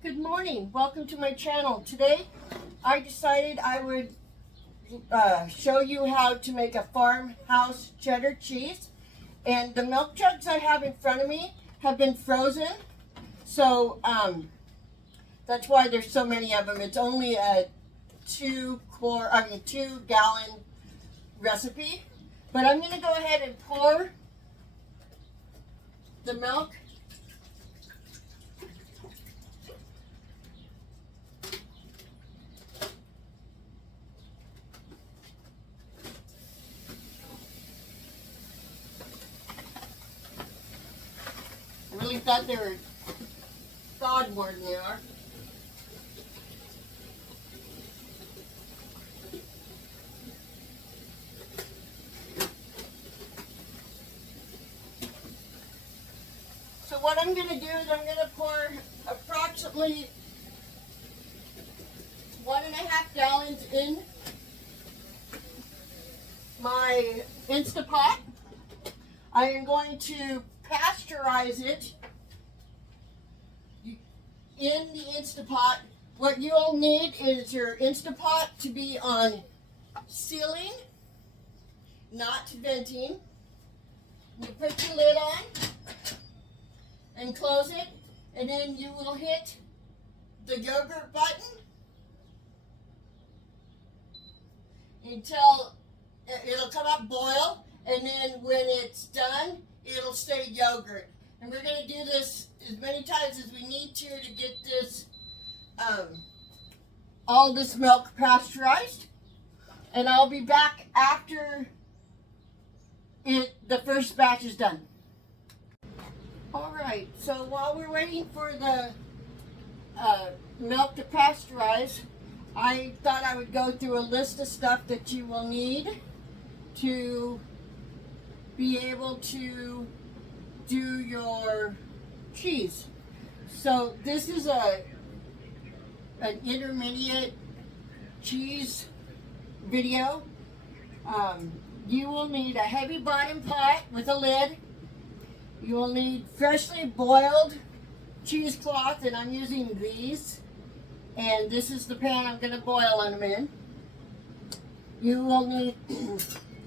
Good morning. Welcome to my channel. Today I decided I would show you how to make a farmhouse cheddar cheese. And the milk jugs I have in front of me have been frozen. So that's why there's so many of them. It's only a 2-gallon recipe. But I'm going to go ahead and pour the milk. I really thought they were thawed more than they are. So what I'm going to do is I'm going to pour approximately 1.5 gallons in my Instapot. I am going to pasteurize it in the Instapot. What you'll need is your Instapot to be on sealing, not venting. You put your lid on and close it, and then you will hit the yogurt button until it'll come up boil, and then when it's done, it'll say yogurt. And we're going to do this as many times as we need to get this, all this milk pasteurized. And I'll be back after the first batch is done. Alright, so while we're waiting for the milk to pasteurize, I thought I would go through a list of stuff that you will need to be able to do your cheese. So this is an intermediate cheese video. You will need a heavy bottom pot with a lid. You will need freshly boiled cheesecloth, and I'm using these. And this is the pan I'm going to boil them in. You will need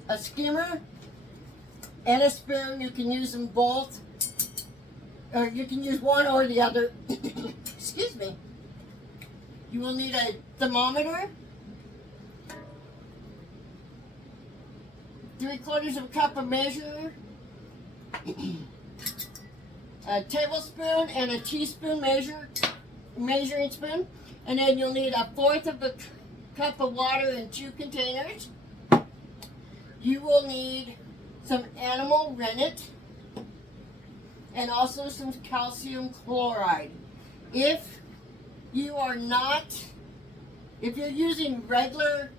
a skimmer and a spoon. You can use them both, or you can use one or the other. Excuse me. You will need a thermometer, 3/4 cup of measure, a tablespoon and a teaspoon measuring spoon, and then you'll need 1/4 cup of water in 2 containers. You will need some animal rennet and also some calcium chloride. If you're using regular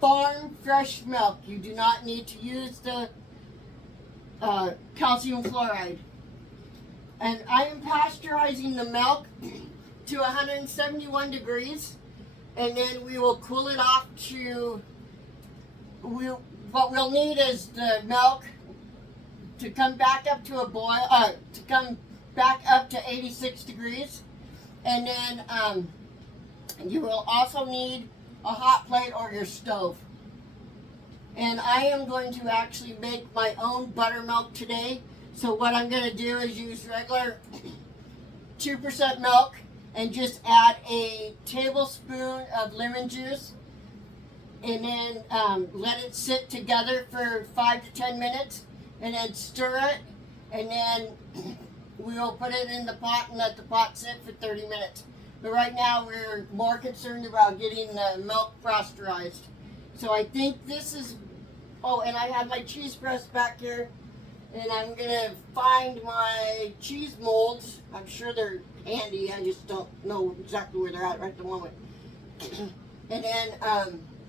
farm fresh milk, you do not need to use the calcium chloride. And I am pasteurizing the milk to 171 degrees, and then we will cool it off to, what we'll need is the milk to come back up to a boil, to come back up to 86 degrees. And then you will also need a hot plate or your stove. And I am going to actually make my own buttermilk today. So what I'm going to do is use regular 2% milk and just add a tablespoon of lemon juice, and then let it sit together for 5 to 10 minutes, and then stir it, and then we will put it in the pot and let the pot sit for 30 minutes. But right now we're more concerned about getting the milk pasteurized. So I think this is, oh, and I have my cheese press back here, and I'm going to find my cheese molds. I'm sure they're handy, I just don't know exactly where they're at right at the moment. And then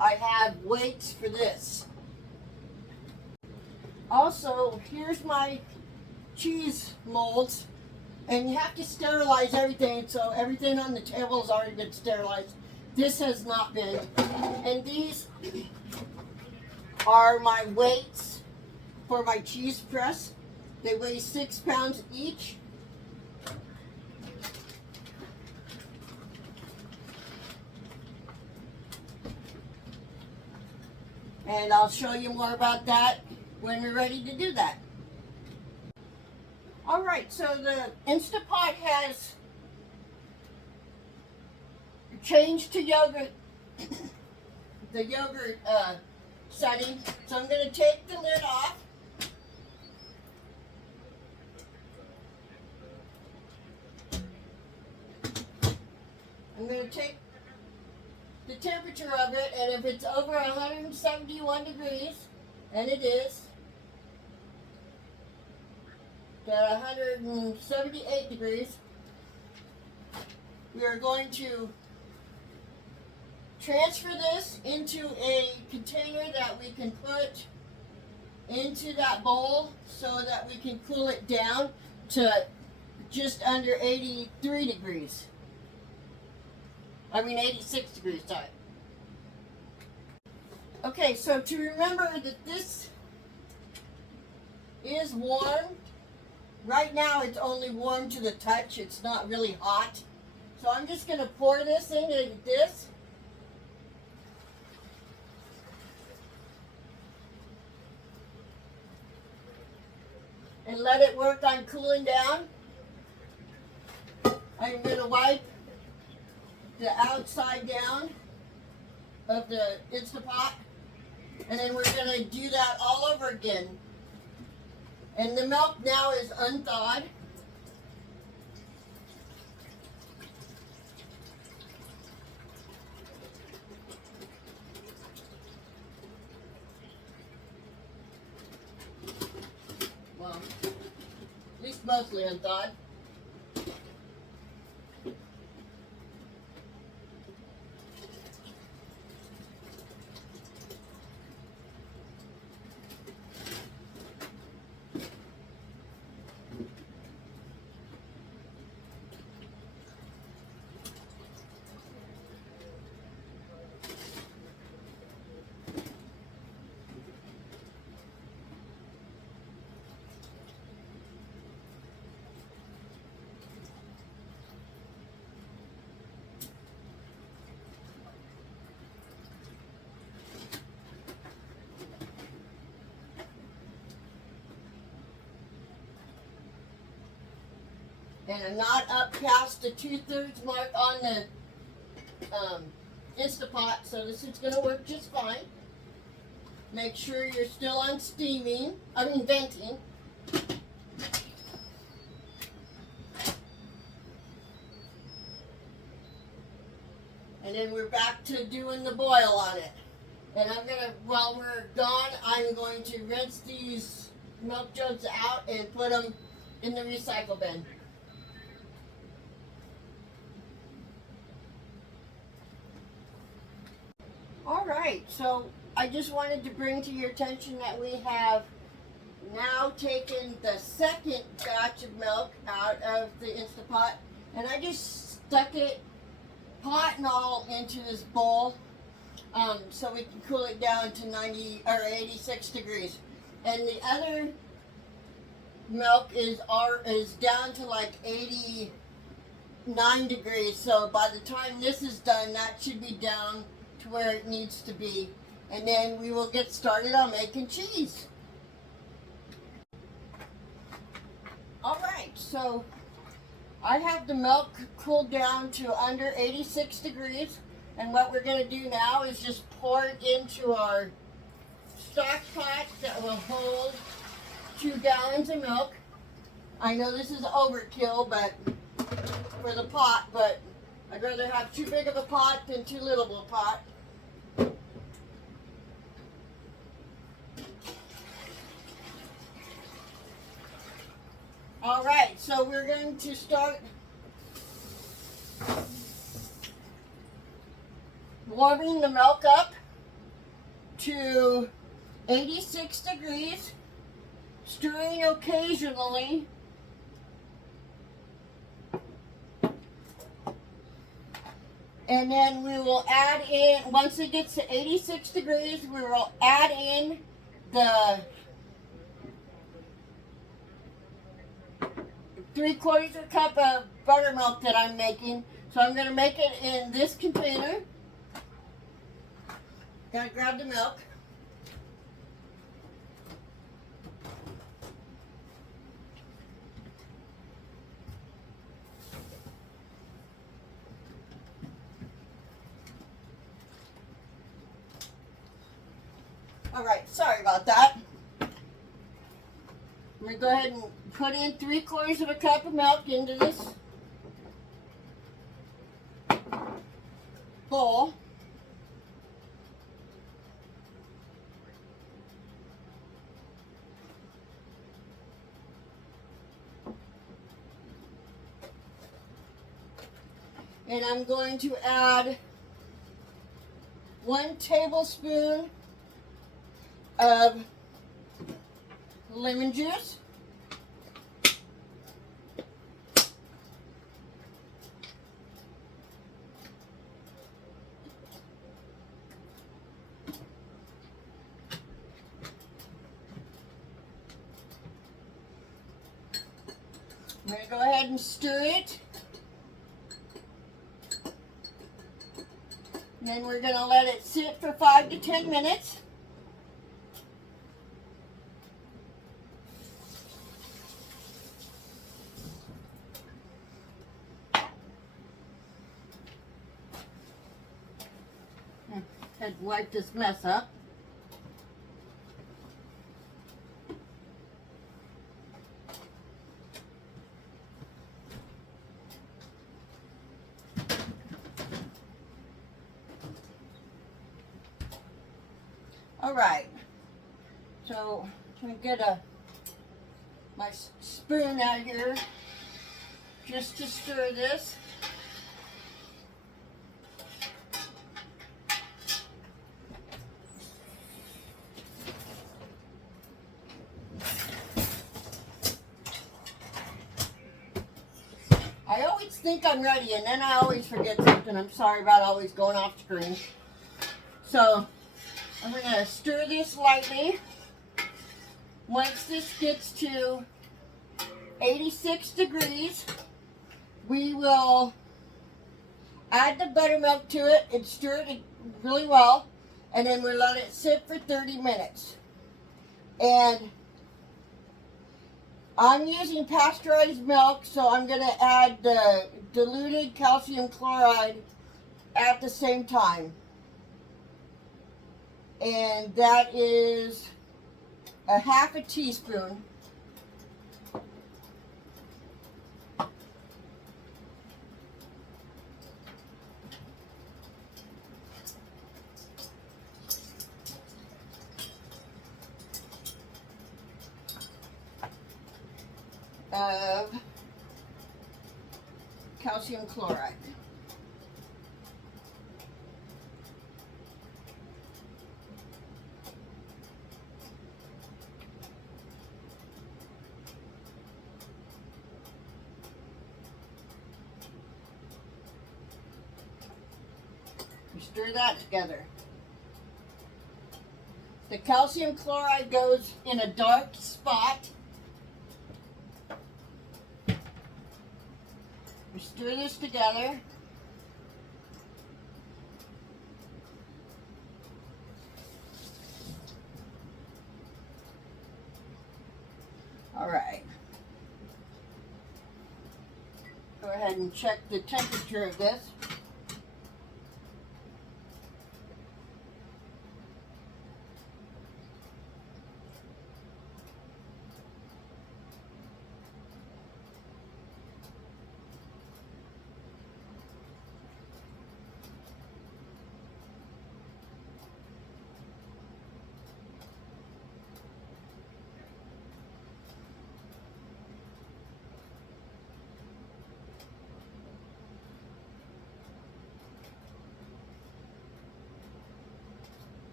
I have weights for this. Also, here's my cheese molds, and you have to sterilize everything, so everything on the table has already been sterilized. This has not been. And these are my weights for my cheese press. They weigh 6 pounds each. And I'll show you more about that when we're ready to do that. Alright, so the Instant Pot has changed to yogurt, the yogurt setting. So I'm going to take the lid off. I'm going to take the temperature of it, and if it's over 171 degrees, and it is, to 178 degrees, we are going to transfer this into a container that we can put into that bowl so that we can cool it down to just under 83 degrees. I mean 86 degrees, sorry. Okay, so to remember that this is warm. Right now it's only warm to the touch. It's not really hot. So I'm just going to pour this into this. And let it work on cooling down. I'm going to wipe the outside down of the Instant Pot, and then we're going to do that all over again. And the milk now is unthawed. Well, at least mostly unthawed. And I'm not up past the 2/3 mark on the Instant Pot, so this is going to work just fine. Make sure you're still on venting. And then we're back to doing the boil on it. And I'm going to, while we're gone, I'm going to rinse these milk jugs out and put them in the recycle bin. Alright, so I just wanted to bring to your attention that we have now taken the second batch of milk out of the Instant Pot, and I just stuck it, pot and all, into this bowl so we can cool it down to 90 or 86 degrees. And the other milk is down to like 89 degrees, so by the time this is done, that should be down to where it needs to be, and then we will get started on making cheese. Alright, so I have the milk cooled down to under 86 degrees, and what we're going to do now is just pour it into our stock pot that will hold 2 gallons of milk. I know this is overkill for the pot, but I'd rather have too big of a pot than too little of a pot. Alright, so we're going to start warming the milk up to 86 degrees, stirring occasionally. And then we will add in, once it gets to 86 degrees, we will add in the 3/4 cup of buttermilk that I'm making. So I'm going to make it in this container. Gotta grab the milk. All right, sorry about that. I'm going to go ahead and put in 3/4 of a cup of milk into this bowl. And I'm going to add 1 tablespoon of lemon juice. I'm going to go ahead and stir it. And then we're going to let it sit for 5 to 10 minutes. Had to wipe this mess up. All right, so I'm going to get my spoon out here just to stir this. I always think I'm ready and then I always forget something. I'm sorry about always going off screen. So I'm going to stir this lightly. Once this gets to 86 degrees, we will add the buttermilk to it and stir it really well. And then we'll let it sit for 30 minutes. And I'm using pasteurized milk, so I'm going to add the diluted calcium chloride at the same time. And that is a 1/2 teaspoon. Of calcium chloride. Stir that together. The calcium chloride goes in a dark spot. We stir this together. All right. Go ahead and check the temperature of this.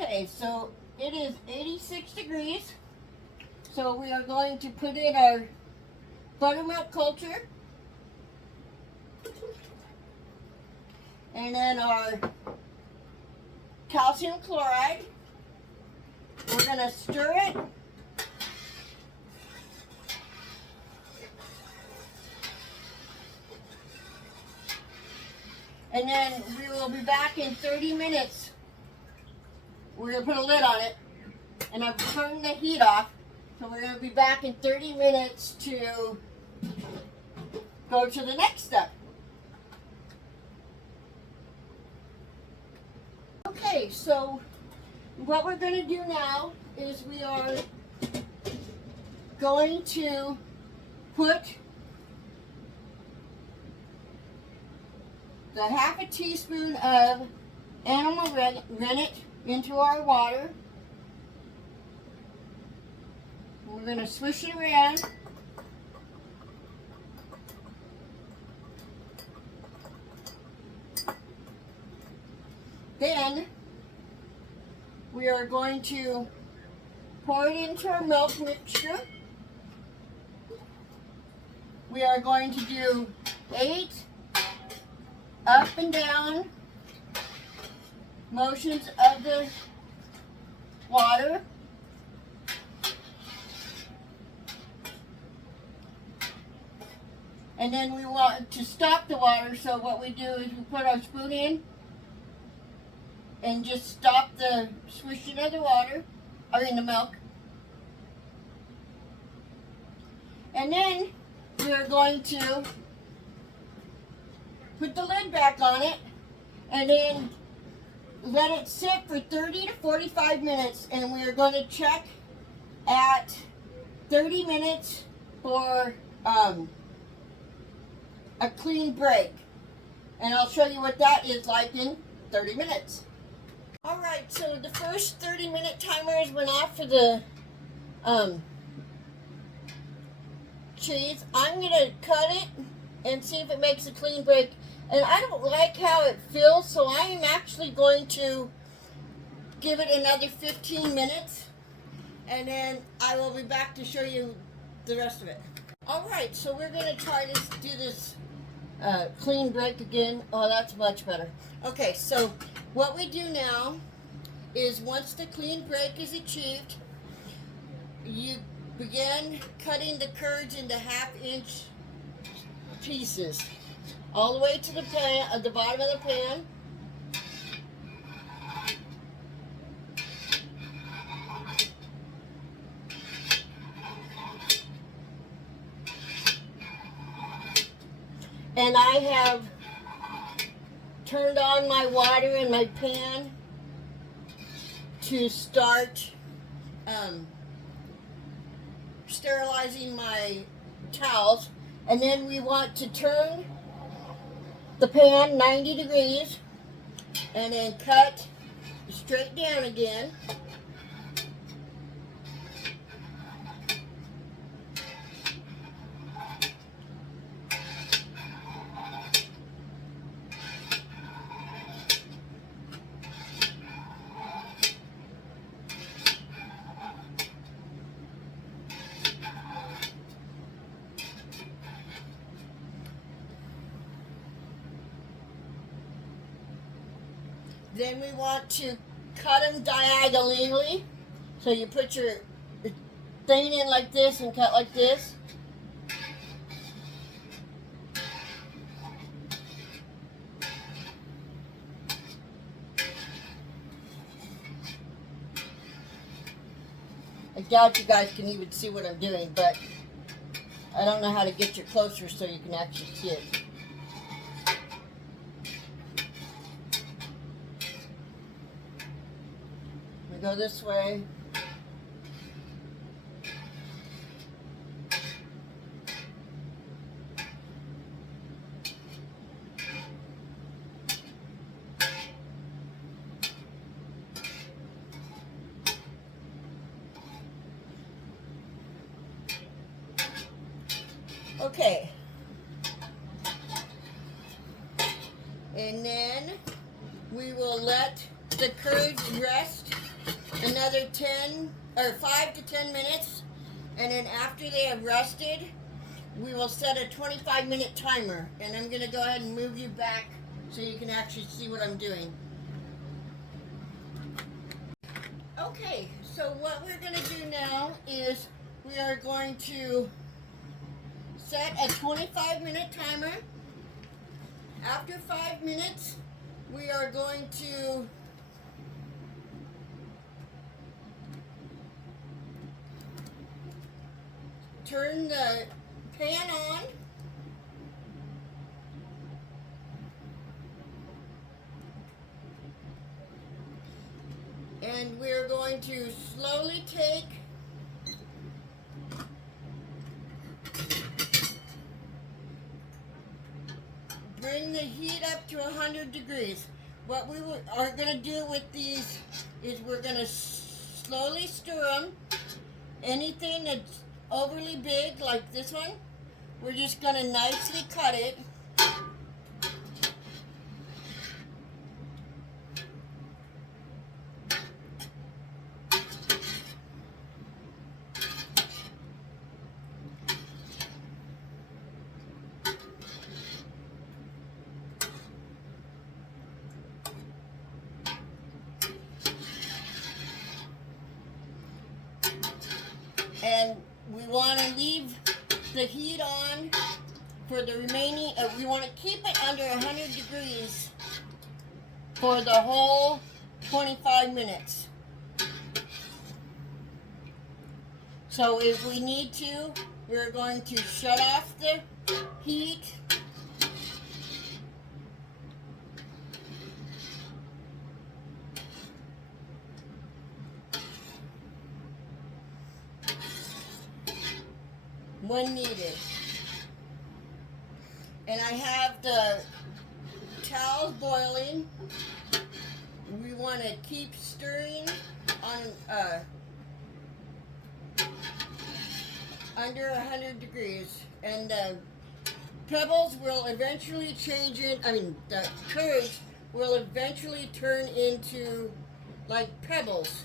Okay, so it is 86 degrees. So we are going to put in our buttermilk culture. and then our calcium chloride. We're going to stir it. And then we will be back in 30 minutes. We're going to put a lid on it. And I've turned the heat off. So we're going to be back in 30 minutes to go to the next step. Okay, so what we're going to do now is we are going to put the half a teaspoon of animal rennet into our water. We're going to swish it around. Then we are going to pour it into our milk mixture. We are going to do 8 up and down motions of the water. And then we want to stop the water, so what we do is we put our spoon in and just stop the swishing of the water, or in the milk. And then we're going to put the lid back on it and then let it sit for 30 to 45 minutes, and we're going to check at 30 minutes for a clean break. And I'll show you what that is like in 30 minutes. Alright, so the first 30-minute timers went off for the cheese. I'm going to cut it and see if it makes a clean break. And I don't like how it feels, so I am actually going to give it another 15 minutes. And then I will be back to show you the rest of it. Alright, so we're going to try to do this clean break again. Oh, that's much better. Okay, so what we do now is once the clean break is achieved, you begin cutting the curds into 1/2-inch pieces all the way to the pan, at the bottom of the pan. And I have turned on my water in my pan to start sterilizing my towels. And then we want to turn the pan 90 degrees and then cut straight down again. Then we want to cut them diagonally. So you put your thing in like this and cut like this. I doubt you guys can even see what I'm doing, but I don't know how to get you closer so you can actually see it. We go this way. Okay, and then we will let the curds rest another 5 to 10 minutes, and then after they have rested, we will set a 25-minute timer. And I'm going to go ahead and move you back so you can actually see what I'm doing. Okay, so what we're going to do now is we are going to set a 25-minute timer. After 5 minutes, we are going to turn the pan on. And we're going to slowly bring the heat up to 100 degrees. What we are going to do with these is we're going to slowly stir them. Anything that's overly big, like this one, we're just going to nicely cut it. And we want to leave the heat on for the remaining, we want to keep it under 100 degrees for the whole 25 minutes. So if we need to, we're going to shut off the heat. When needed. And I have the towels boiling. We want to keep stirring on under 100 degrees. And the pebbles will eventually change it, the curds will eventually turn into like pebbles.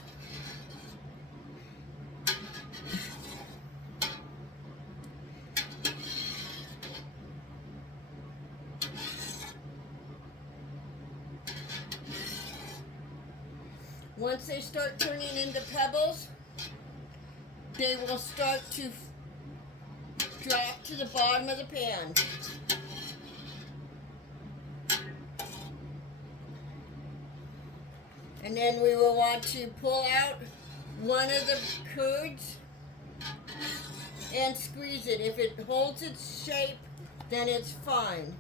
Once they start turning into pebbles, they will start to drop to the bottom of the pan. And then we will want to pull out one of the curds and squeeze it. If it holds its shape, then it's fine.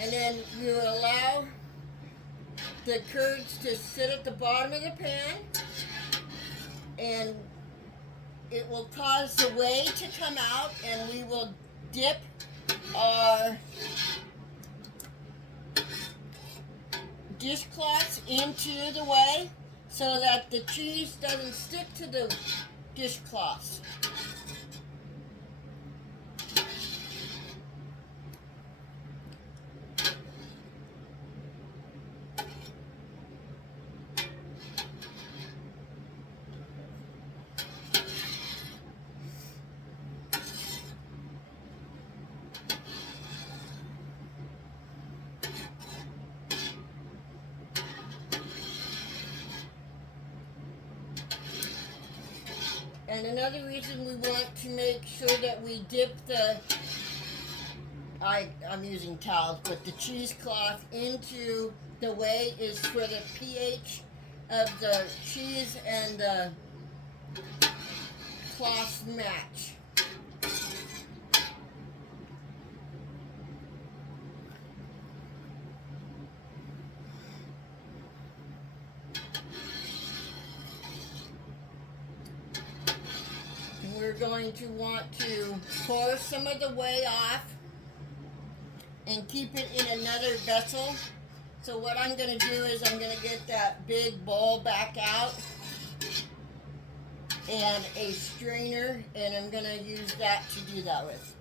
And then we will allow the curds to sit at the bottom of the pan, and it will cause the whey to come out, and we will dip our dishcloths into the whey so that the cheese doesn't stick to the dishcloths. And another reason we want to make sure that we dip the, I'm using towels, but the cheesecloth into the whey is for the pH of the cheese and the cloths match. We're going to want to pour some of the whey off and keep it in another vessel. So what I'm going to do is I'm going to get that big bowl back out and a strainer, and I'm going to use that to do that with.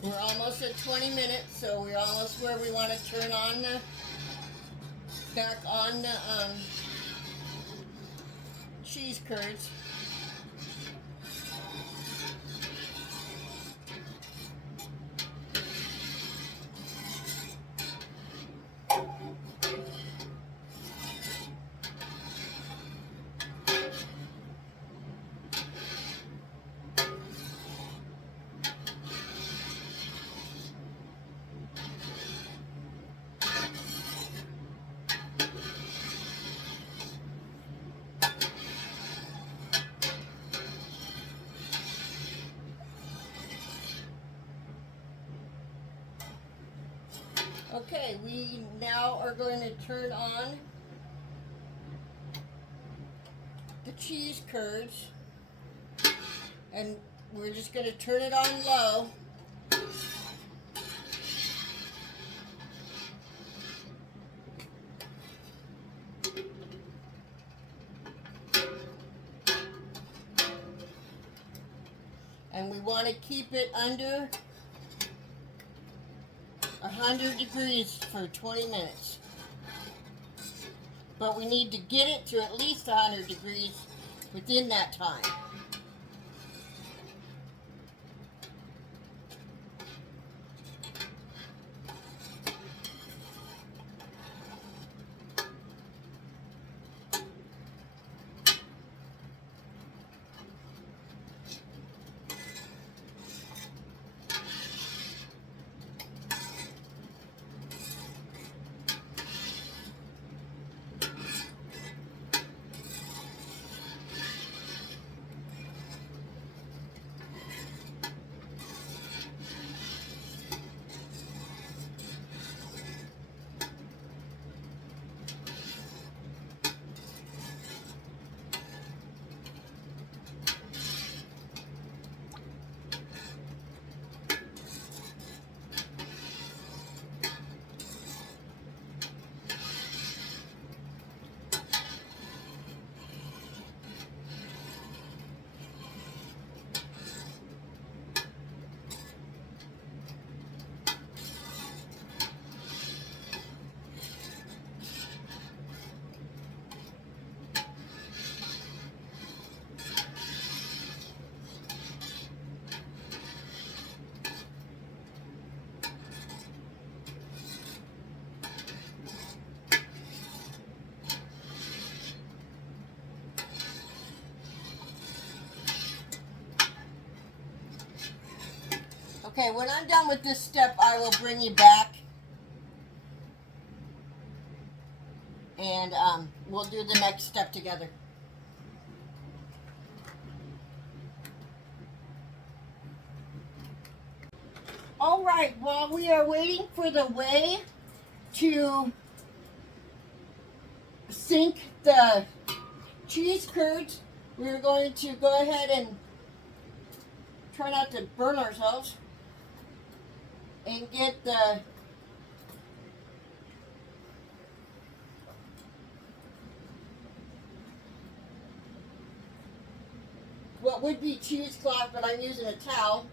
We're almost at 20 minutes, so we're almost where we want to turn on the, back on the cheese curds. Okay, we now are going to turn on the cheese curds, and we're just going to turn it on low. And we want to keep it under 100 degrees for 20 minutes. But we need to get it to at least 100 degrees within that time. Okay, when I'm done with this step, I will bring you back and we'll do the next step together. All right, while we are waiting for the whey to sink the cheese curds, we're going to go ahead and try not to burn ourselves and get the what would be cheesecloth, but I'm using a towel.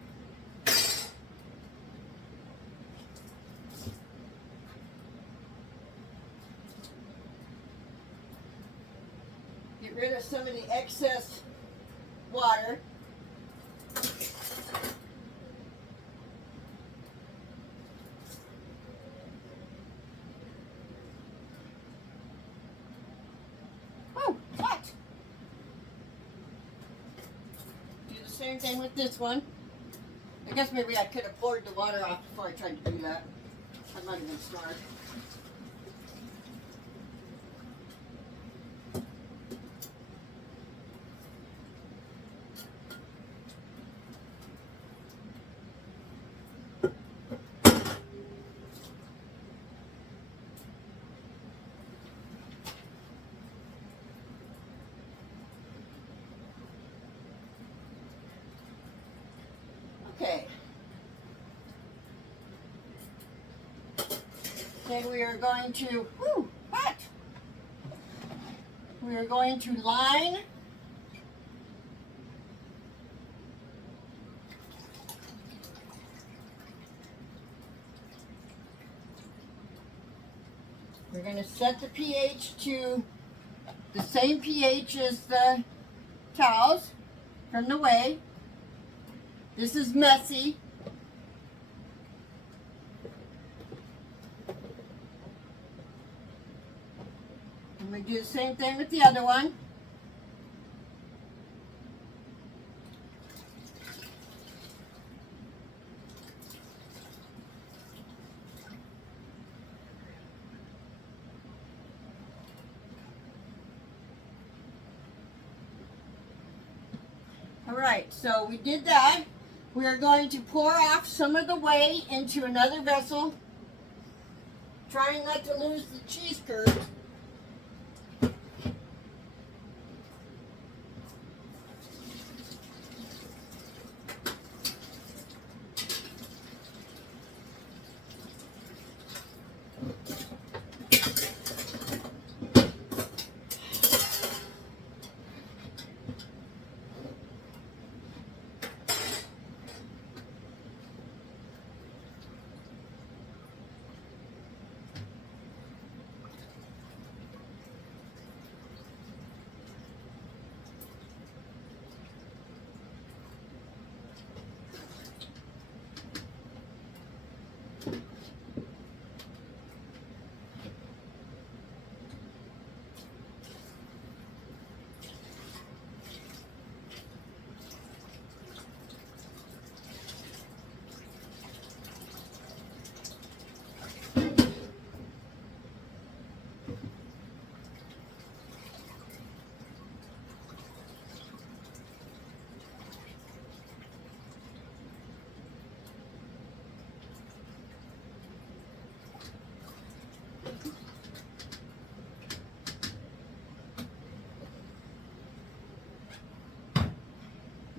Get rid of some of the excess water. Oh, hot! Do the same thing with this one. I guess maybe I could have poured the water off before I tried to do that. I might have been smart. Okay. Then we are going to, hot! We are going to line we're going to set the pH to the same pH as the towels from the whey. This is messy. I'm going to do the same thing with the other one. Alright, so we did that. We are going to pour off some of the whey into another vessel. Trying not to lose the cheese curd.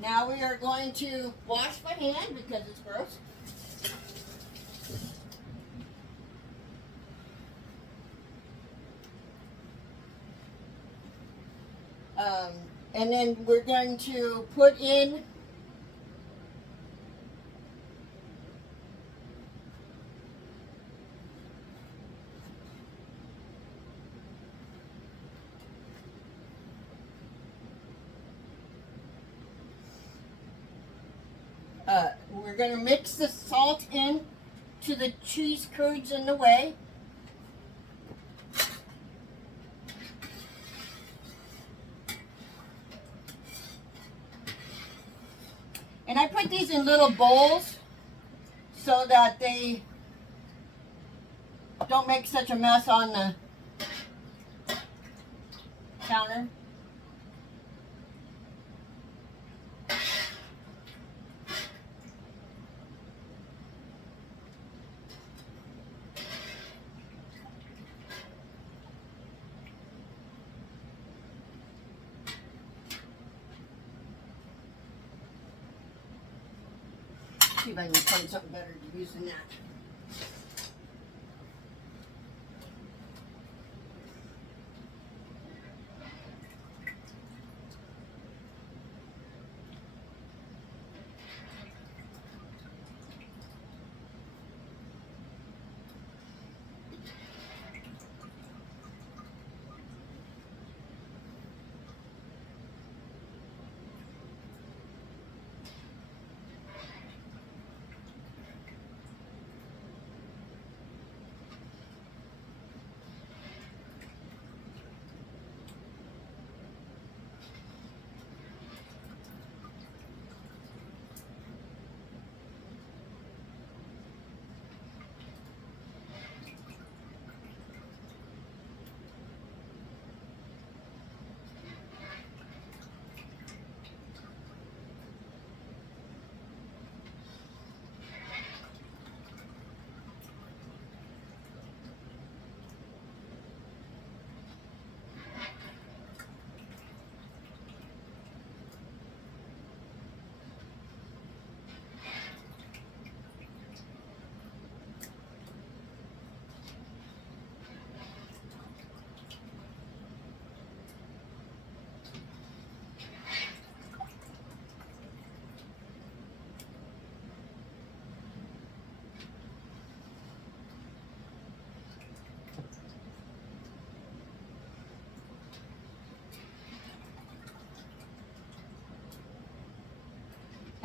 Now we are going to wash my hand because it's gross. And then we're going to put in we're going to mix the salt in to the cheese curds in the whey. And I put these in little bowls so that they don't make such a mess on the counter. See if I can find something better to use than that.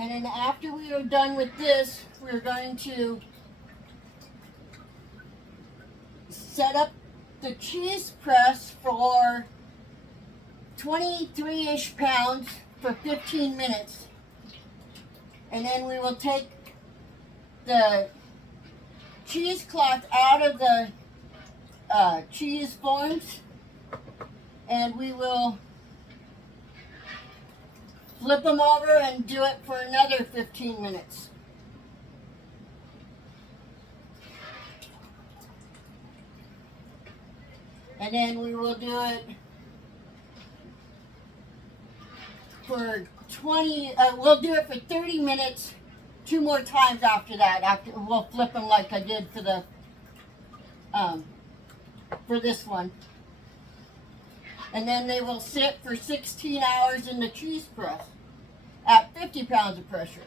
And then after we are done with this, we're going to set up the cheese press for 23-ish pounds for 15 minutes. And then we will take the cheesecloth out of the cheese forms, and we will flip them over and do it for another 15 minutes. And then we will do it for we'll do it for 30 minutes, 2 more times after that. After we'll flip them like I did for the for this one. And then they will sit for 16 hours in the cheese press at 50 pounds of pressure.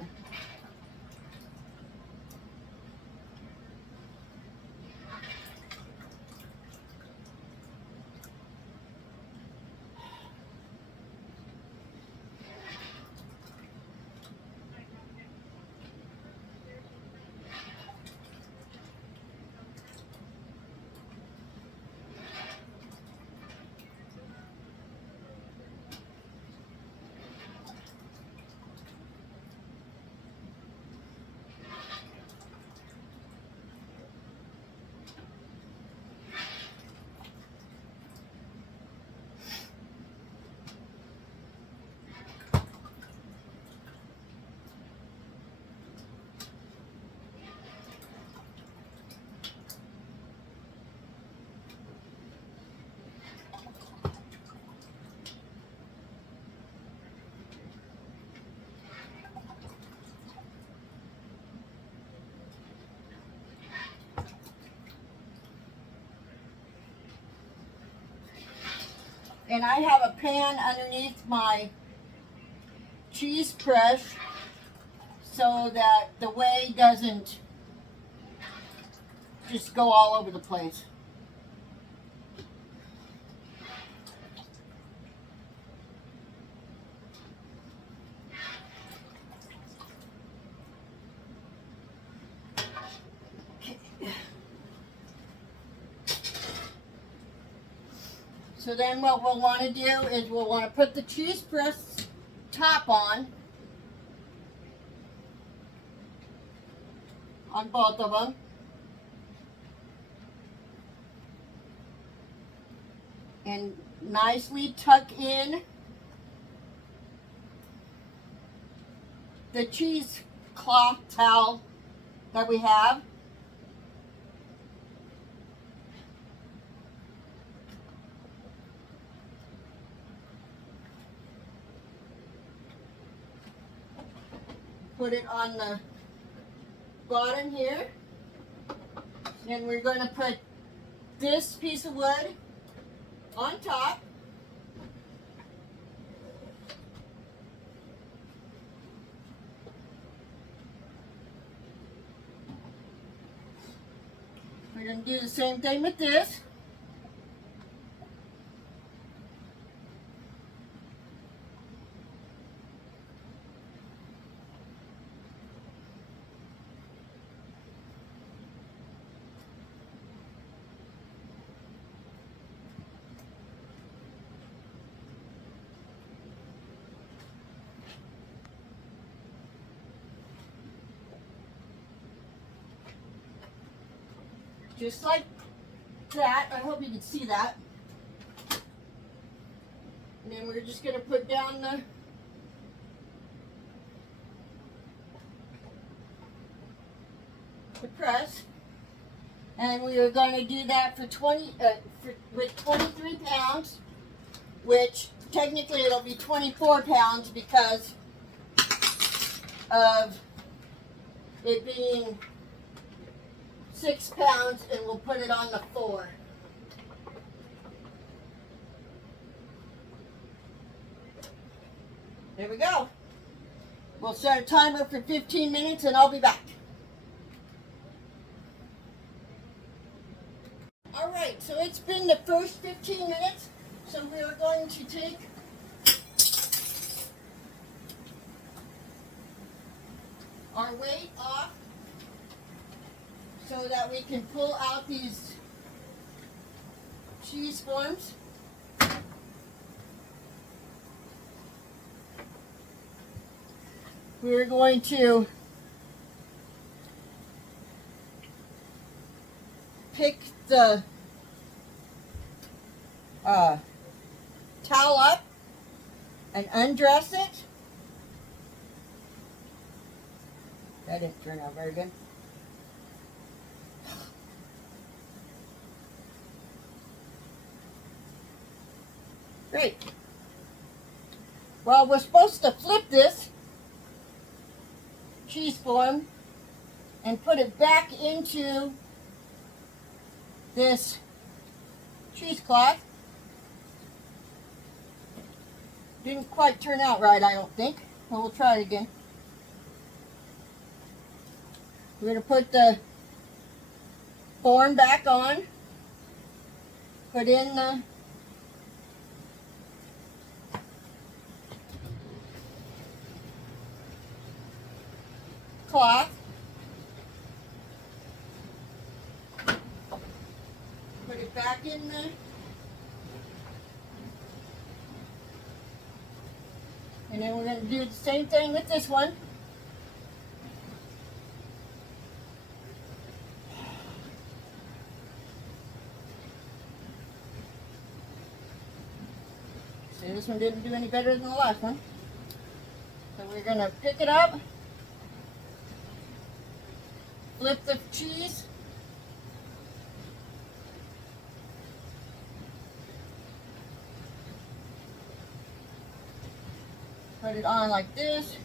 And I have a pan underneath my cheese press so that the whey doesn't just go all over the place. So then what we'll want to do is we'll want to put the cheese press top on both of them. And nicely tuck in the cheesecloth towel that we have. Put it on the bottom here. And we're going to put this piece of wood on top. We're going to do the same thing with this. Just like that. I hope you can see that. And then we're just going to put down the press. And we are going to do that for with 23 pounds, which technically it'll be 24 pounds because of it being 6 pounds, and we'll put it on the 4. There we go. We'll set a timer for 15 minutes and I'll be back. Alright, so it's been the first 15 minutes, so we are going to take our weight off so that we can pull out these cheese forms. We're going to pick the towel up and undress it. That didn't turn out very good. Great. Well, we're supposed to flip this cheese form and put it back into this cheesecloth. Didn't quite turn out right, I don't think. Well, we'll try it again. We're going to put the form back on, put in the cloth, put it back in the and then we're going to do the same thing with this one. See, this one didn't do any better than the last one. So we're going to pick it up, flip the cheese, put it on like this.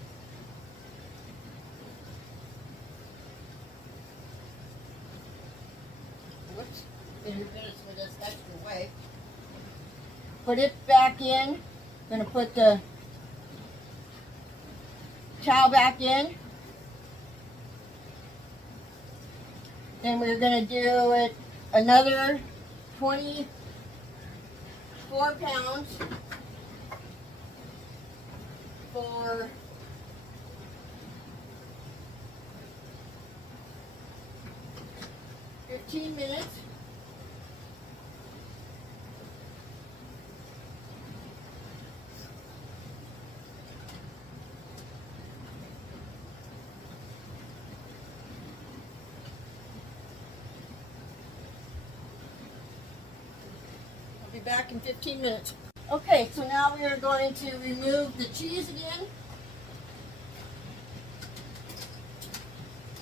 Whoops, didn't finish with this extra way. Put it back in. I'm going to put the towel back in. Then we're going to do it another 24 pounds for 15 minutes. I'll be back in 15 minutes. Okay, so now we are going to remove the cheese again.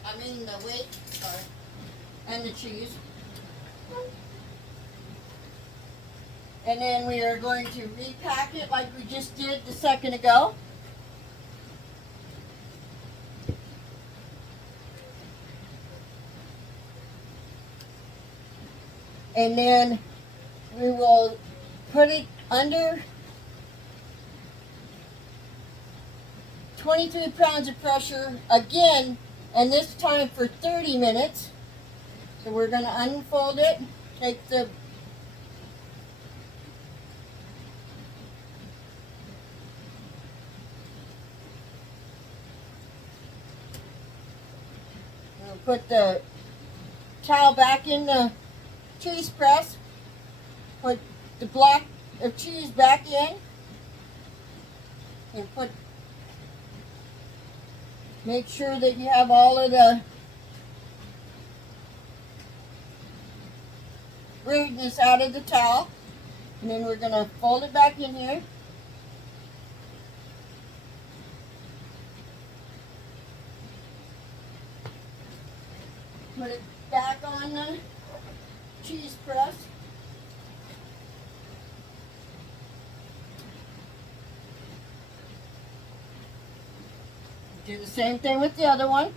I mean the weight, sorry, and the cheese. And then we are going to repack it like we just did a second ago. And then we will put it under 23 pounds of pressure again, and this time for 30 minutes. So we're going to unfold it, take the put the towel back in the cheese press, put the block of cheese back in, and make sure that you have all of the rudeness out of the towel. And then we're going to fold it back in here. Put it back on the cheese press. Do the same thing with the other one.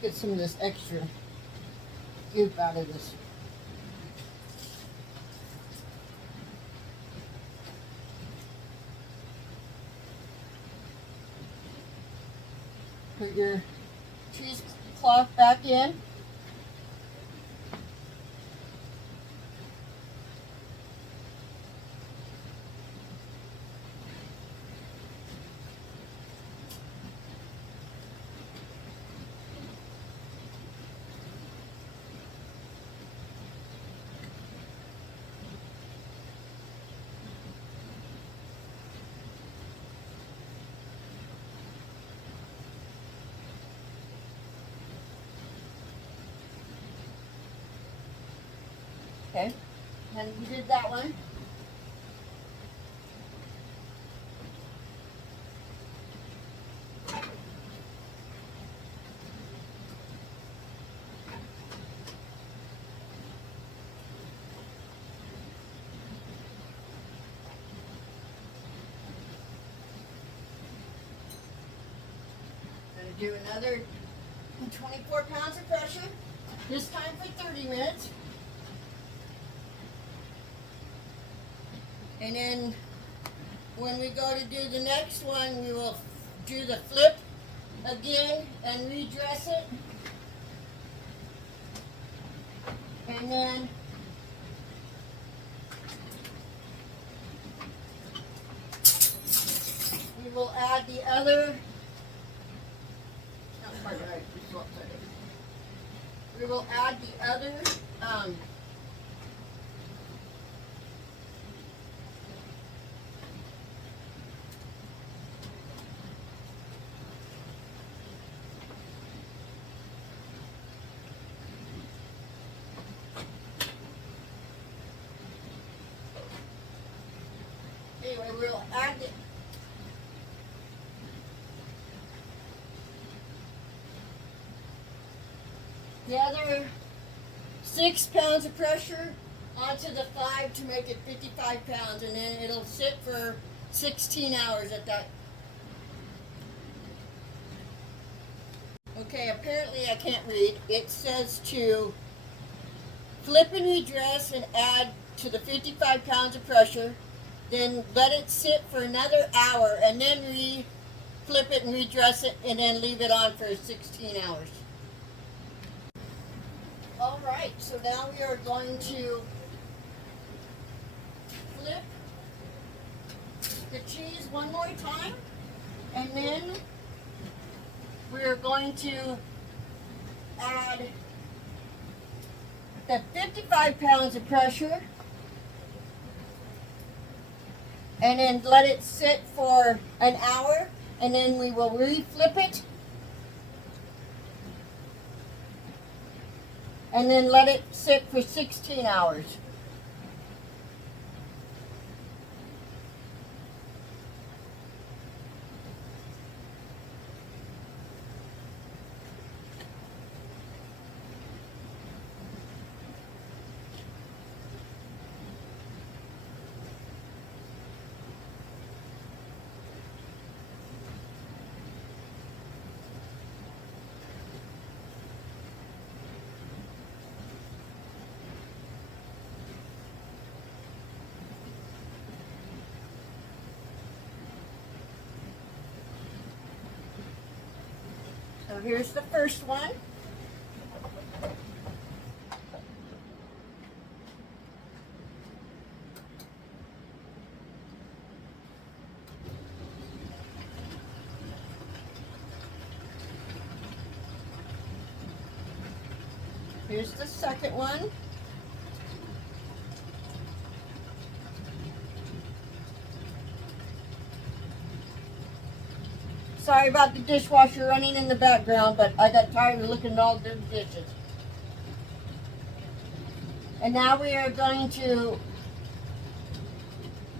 Get some of this extra goop out of this. Put your cheesecloth back in. Okay, and we did that one. Gonna do another 24 pounds of pressure, this time for 30 minutes. And then when we go to do the next one, we will do the flip again and redress it. And then we will add the other, not quite right, we will add the other anyway, we'll add the other 6 pounds of pressure onto the 5 to make it 55 pounds, and then it'll sit for 16 hours at that. Okay, apparently I can't read. It says to flip and redress and add to the 55 pounds of pressure, then let it sit for another hour, and then flip it and redress it, and then leave it on for 16 hours. All right, so now we are going to flip the cheese one more time, and then we are going to add the 55 pounds of pressure, and then let it sit for an hour, and then we will re-flip it, and then let it sit for 16 hours. So here's the first one. Here's the second one. Sorry about the dishwasher running in the background, but I got tired of looking at all the dishes. And now we are going to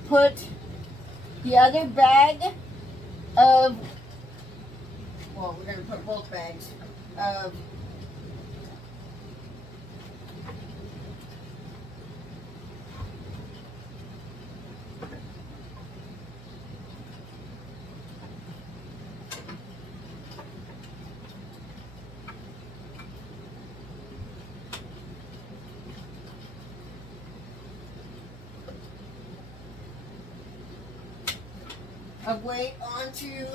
put the other bag of, well, we're going to put both bags of weight onto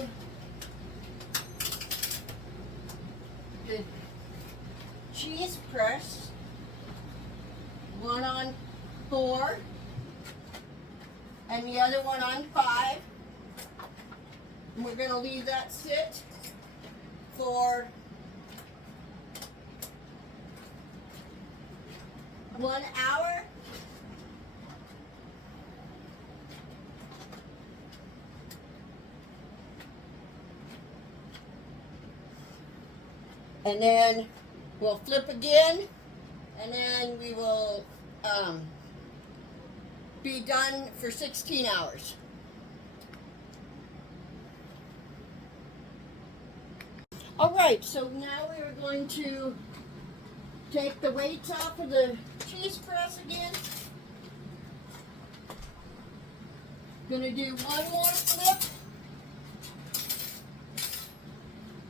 cheese press, one on 4 and the other one on 5. And we're going to leave that sit for 1 hour. And then we'll flip again, and then we will be done for 16 hours. All right, so now we are going to take the weights off of the cheese press again. Gonna do one more flip.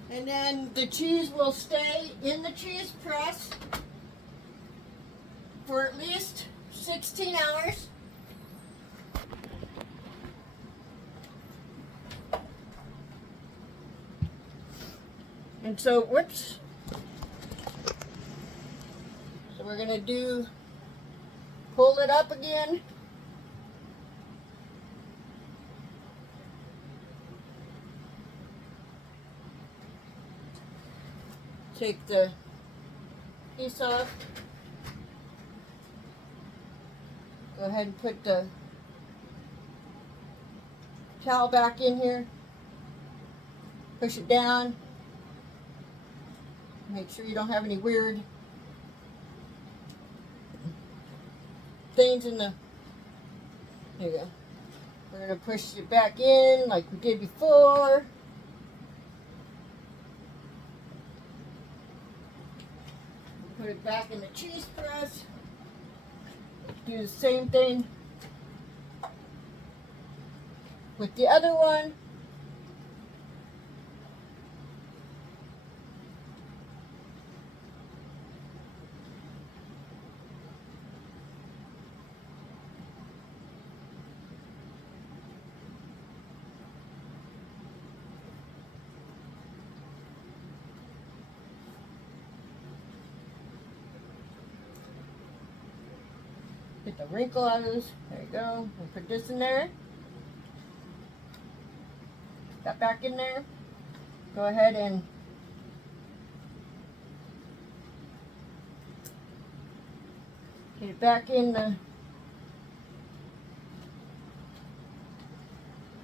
And then the cheese will stay in the cheese press for at least 16 hours. And so, whoops. So we're going to pull it up again. Take the piece off. Go ahead and put the towel back in here. Push it down. Make sure you don't have any weird things in the, there you go. We're going to push it back in like we did before. Put it back in the cheese press. Do the same thing with the other one. Get the wrinkle out of this. There you go. We'll put this in there. That back in there. Go ahead and get it back in the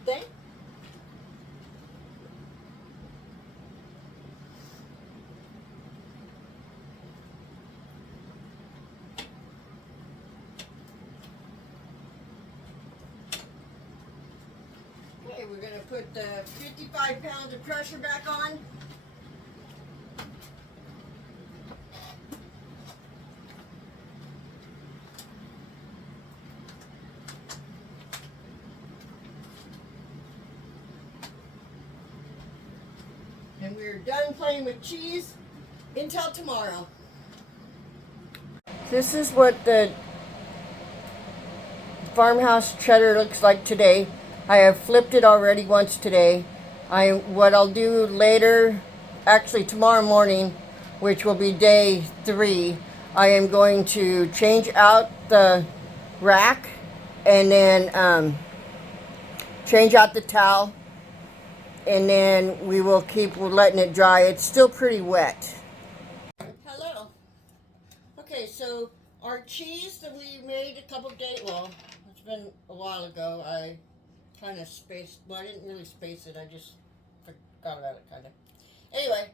thing. Okay, we're going to put the 55 pounds of pressure back on. And we're done playing with cheese until tomorrow. This is what the farmhouse cheddar looks like today. I have flipped it already once today. What I'll do later, actually tomorrow morning, which will be day 3, I am going to change out the rack and then change out the towel, and then we will keep letting it dry. It's still pretty wet. Hello. Okay, so our cheese that we made a couple days, well, it's been a while ago. I kind of spaced, well, I didn't really space it, I just forgot about it, kind of. Anyway,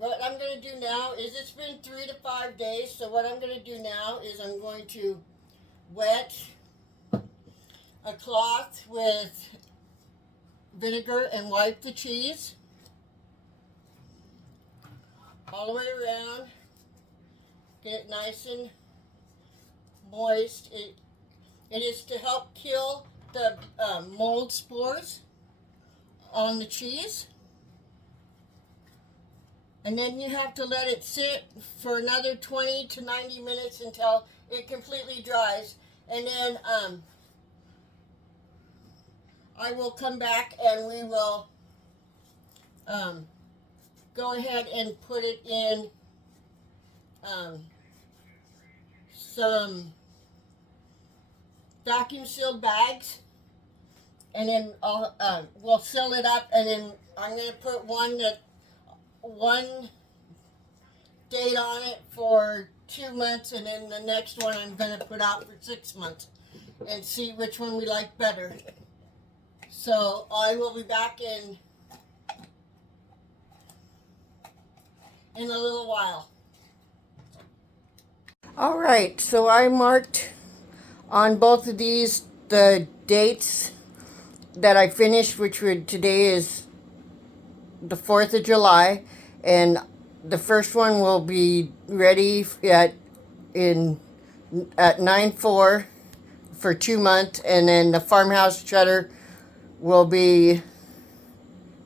what I'm going to do now is, it's been 3 to 5 days, so what I'm going to do now is I'm going to wet a cloth with vinegar and wipe the cheese all the way around, get it nice and moist. It is to help kill the mold spores on the cheese. And then you have to let it sit for another 20 to 90 minutes until it completely dries. And then I will come back and we will go ahead and put it in some vacuum sealed bags, and then we'll seal it up, and then I'm going to put one date on it for 2 months, and then the next one I'm going to put out for 6 months and see which one we like better. So I will be back in a little while. All right, so I marked on both of these the dates that I finished, which today is the 4th of July, and the first one will be ready at 9/4 for 2 months, and then the farmhouse cheddar will be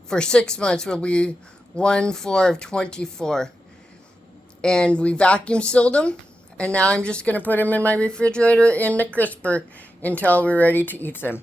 for 6 months, will be 1/4 of 24. And we vacuum sealed them, and now I'm just going to put them in my refrigerator in the crisper until we're ready to eat them.